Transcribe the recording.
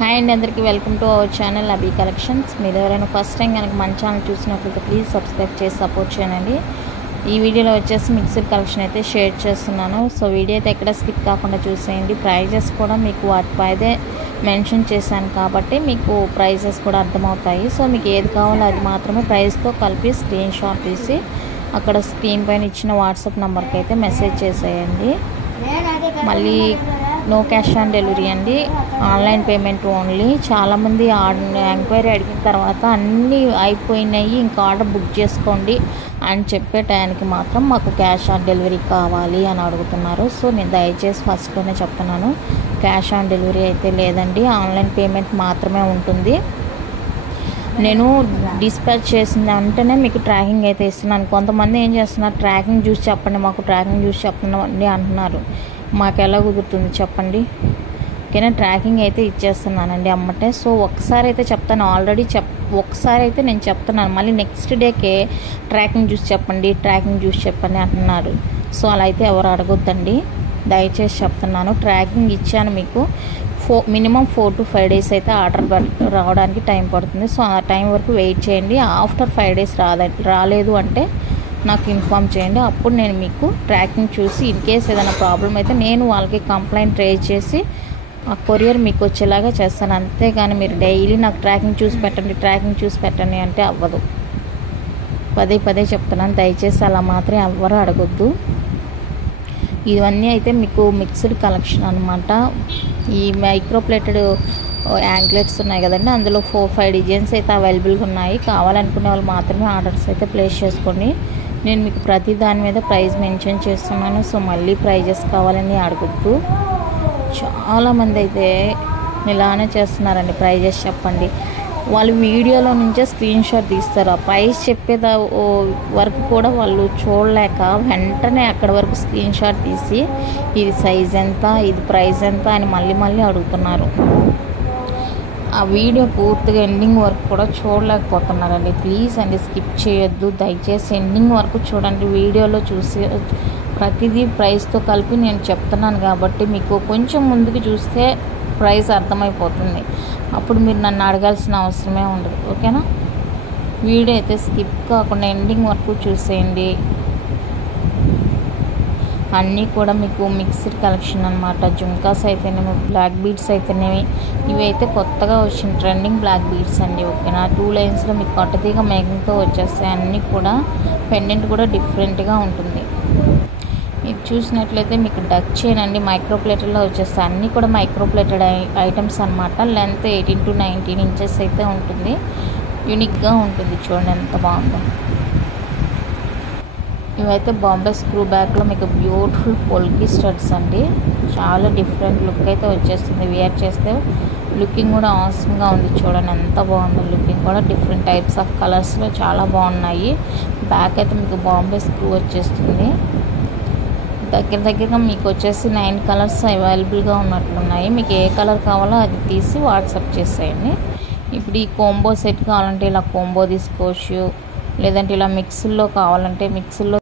Hi అండి, అందరికీ welcome to our channel Abhi collections. మీరు ఎవరైనా ఫస్ట్ టైం కనుక మన ఛానల్ చూసినట్లయితే ప్లీజ్ సబ్స్క్రైబ్ చేసి సపోర్ట్ చేయండి. ఈ వీడియోలో వచ్చేసి మిక్సర్ కలెక్షన్ అయితే షేర్ చేస్తున్నాను. సో వీడియో అయితే ఎక్కడ స్కిప్ కాకుండా చూసేయండి. ప్రైజెస్ కూడా మీకు వాటిపైదే మెన్షన్ చేశాను కాబట్టి మీకు ప్రైజెస్ కూడా అర్థమవుతాయి. సో మీకు ఏది కావాలో అది మాత్రమే ప్రైస్తో కలిపి స్క్రీన్ షాట్ తీసి అక్కడ స్క్రీన్ పైన ఇచ్చిన వాట్సాప్ నెంబర్కి అయితే మెసేజ్ చేసేయండి. మళ్ళీ నో క్యాష్ ఆన్ డెలివరీ అండి, ఆన్లైన్ పేమెంట్ ఓన్లీ. చాలామంది ఎంక్వైరీ అడిగిన తర్వాత అన్నీ అయిపోయినాయి, ఇంకా ఆర్డర్ బుక్ చేసుకోండి అని చెప్పే టైంకి మాత్రం మాకు క్యాష్ ఆన్ డెలివరీ కావాలి అని అడుగుతున్నారు. సో నేను దయచేసి ఫస్ట్లోనే చెప్తున్నాను, క్యాష్ ఆన్ డెలివరీ అయితే లేదండి, ఆన్లైన్ పేమెంట్ మాత్రమే ఉంటుంది. నేను డిస్పాచ్ చేసిన వెంటనే మీకు ట్రాకింగ్ అయితే ఇస్తున్నాను. కొంతమంది ఏం చేస్తున్నారు, ట్రాకింగ్ చూసి చెప్పండి, మాకు ట్రాకింగ్ చూసి చెప్తున్నామండి అంటున్నారు. మాకు ఎలా కుదురుతుంది చెప్పండి? ఓకేనా, ట్రాకింగ్ అయితే ఇచ్చేస్తున్నానండి అమ్మటే. సో ఒకసారి అయితే చెప్తాను, ఆల్రెడీ ఒకసారి అయితే నేను చెప్తున్నాను, మళ్ళీ నెక్స్ట్ డేకే ట్రాకింగ్ చూసి చెప్పండి అంటున్నారు. సో అలా అయితే ఎవరు అడగొద్దండి, దయచేసి చెప్తున్నాను. ట్రాకింగ్ ఇచ్చాను మీకు, మినిమం 4 to 5 days అయితే ఆర్డర్ రావడానికి టైం పడుతుంది. సో ఆ టైం వరకు వెయిట్ చేయండి. ఆఫ్టర్ 5 days రాలేదు అంటే నాకు ఇన్ఫామ్ చేయండి. అప్పుడు నేను మీకు ట్రాకింగ్ చూసి ఇన్ కేస్ ఏదైనా ప్రాబ్లం అయితే నేను వాళ్ళకి కంప్లైంట్ రేజ్ చేసి ఆ కొరియర్ మీకు వచ్చేలాగా చేస్తాను. అంతేగాని మీరు డైలీ నాకు ట్రాకింగ్ చూసి పెట్టండి అంటే అవ్వదు. పదే చెప్తున్నాను, దయచేసి అలా మాత్రం ఎవ్వరూ అడగొద్దు. ఇవన్నీ అయితే మీకు మిక్స్డ్ కలెక్షన్ అనమాట. ఈ మైక్రోప్లేటెడ్ యాంక్లెట్స్ ఉన్నాయి కదండి, అందులో 4-5 డిజైన్స్ అయితే అవైలబుల్గా ఉన్నాయి. కావాలనుకునే వాళ్ళు మాత్రమే ఆర్డర్స్ అయితే ప్లేస్ చేసుకోండి. నేను మీకు ప్రతి దాని మీద ప్రైస్ మెన్షన్ చేస్తున్నాను. సో మళ్ళీ ప్రైజెస్ కావాలని అడగొద్దు. చాలామంది అయితే ఇలానే చేస్తున్నారండి, ప్రైజెస్ చెప్పండి. వాళ్ళు వీడియోలో నుంచే స్క్రీన్ షాట్ తీస్తారు, ఆ ప్రైస్ చెప్పేది వరకు కూడా వాళ్ళు చూడలేక వెంటనే అక్కడ వరకు స్క్రీన్ షాట్ తీసి ఇది సైజ్ ఎంత, ఇది ప్రైస్ ఎంత అని మళ్ళీ అడుగుతున్నారు. ఆ వీడియో పూర్తిగా ఎండింగ్ వరకు కూడా చూడలేకపోతున్నారండి. ప్లీజ్ అండి, స్కిప్ చేయొద్దు, దయచేసి ఎండింగ్ వరకు చూడండి. వీడియోలో చూసి ప్రతిదీ ప్రైస్తో కలిపి నేను చెప్తున్నాను కాబట్టి మీకు కొంచెం ముందుకు చూస్తే ప్రైస్ అర్థమైపోతుంది. అప్పుడు మీరు నన్ను అడగాల్సిన అవసరమే ఉండదు. ఓకేనా, వీడియో అయితే స్కిప్ కాకుండా ఎండింగ్ వరకు చూసేయండి. అన్నీ కూడా మీకు మిక్స్డ్ కలెక్షన్ అనమాట. జుంకాస్ అయితేనేమి, బ్లాక్ బీడ్స్ అయితేనేమి, ఇవి అయితే కొత్తగా వచ్చిన ట్రెండింగ్ బ్లాక్ బీడ్స్ అండి. ఓకేనా, 2 లైన్స్లో మీకు కట్టుతీగ మేఘంతో వచ్చేస్తాయి. అన్నీ కూడా పెండెంట్ కూడా డిఫరెంట్గా ఉంటుంది. ఇది చూసినట్లయితే మీకు డక్ చైన్ అండి, మైక్రోప్లేటెడ్లో వచ్చేస్తాయి. అన్నీ కూడా మైక్రోప్లేటెడ్ ఐటమ్స్ అనమాట. లెంత్ 18 to 19 inches అయితే ఉంటుంది. యూనిక్గా ఉంటుంది, చూడండి ఎంత బాగుందో. ఇవైతే బాంబే స్క్రూ బ్యాక్లో మీకు బ్యూటిఫుల్ పొల్కి స్టడ్స్ అండి. చాలా డిఫరెంట్ లుక్ అయితే వచ్చేస్తుంది. వేర్ చేస్తే లుకింగ్ కూడా ఆసమ్గా ఉంది. చూడండి ఎంత బాగుంది లుకింగ్ కూడా. డిఫరెంట్ టైప్స్ ఆఫ్ కలర్స్లో చాలా బాగున్నాయి. బ్యాక్ అయితే మీకు బాంబే స్క్రూ వచ్చేస్తుంది. దగ్గరగా మీకు వచ్చేసి 9 కలర్స్ అవైలబుల్గా ఉన్నట్లున్నాయి. మీకు ఏ కలర్ కావాలో అది తీసి వాట్సాప్ చేసేయండి. ఇప్పుడు ఈ కోంబో సెట్ కావాలంటే ఇలా కోంబో తీసుకోవచ్చు, లేదంటే ఇలా మిక్సీల్లో కావాలంటే మిక్సీల్లో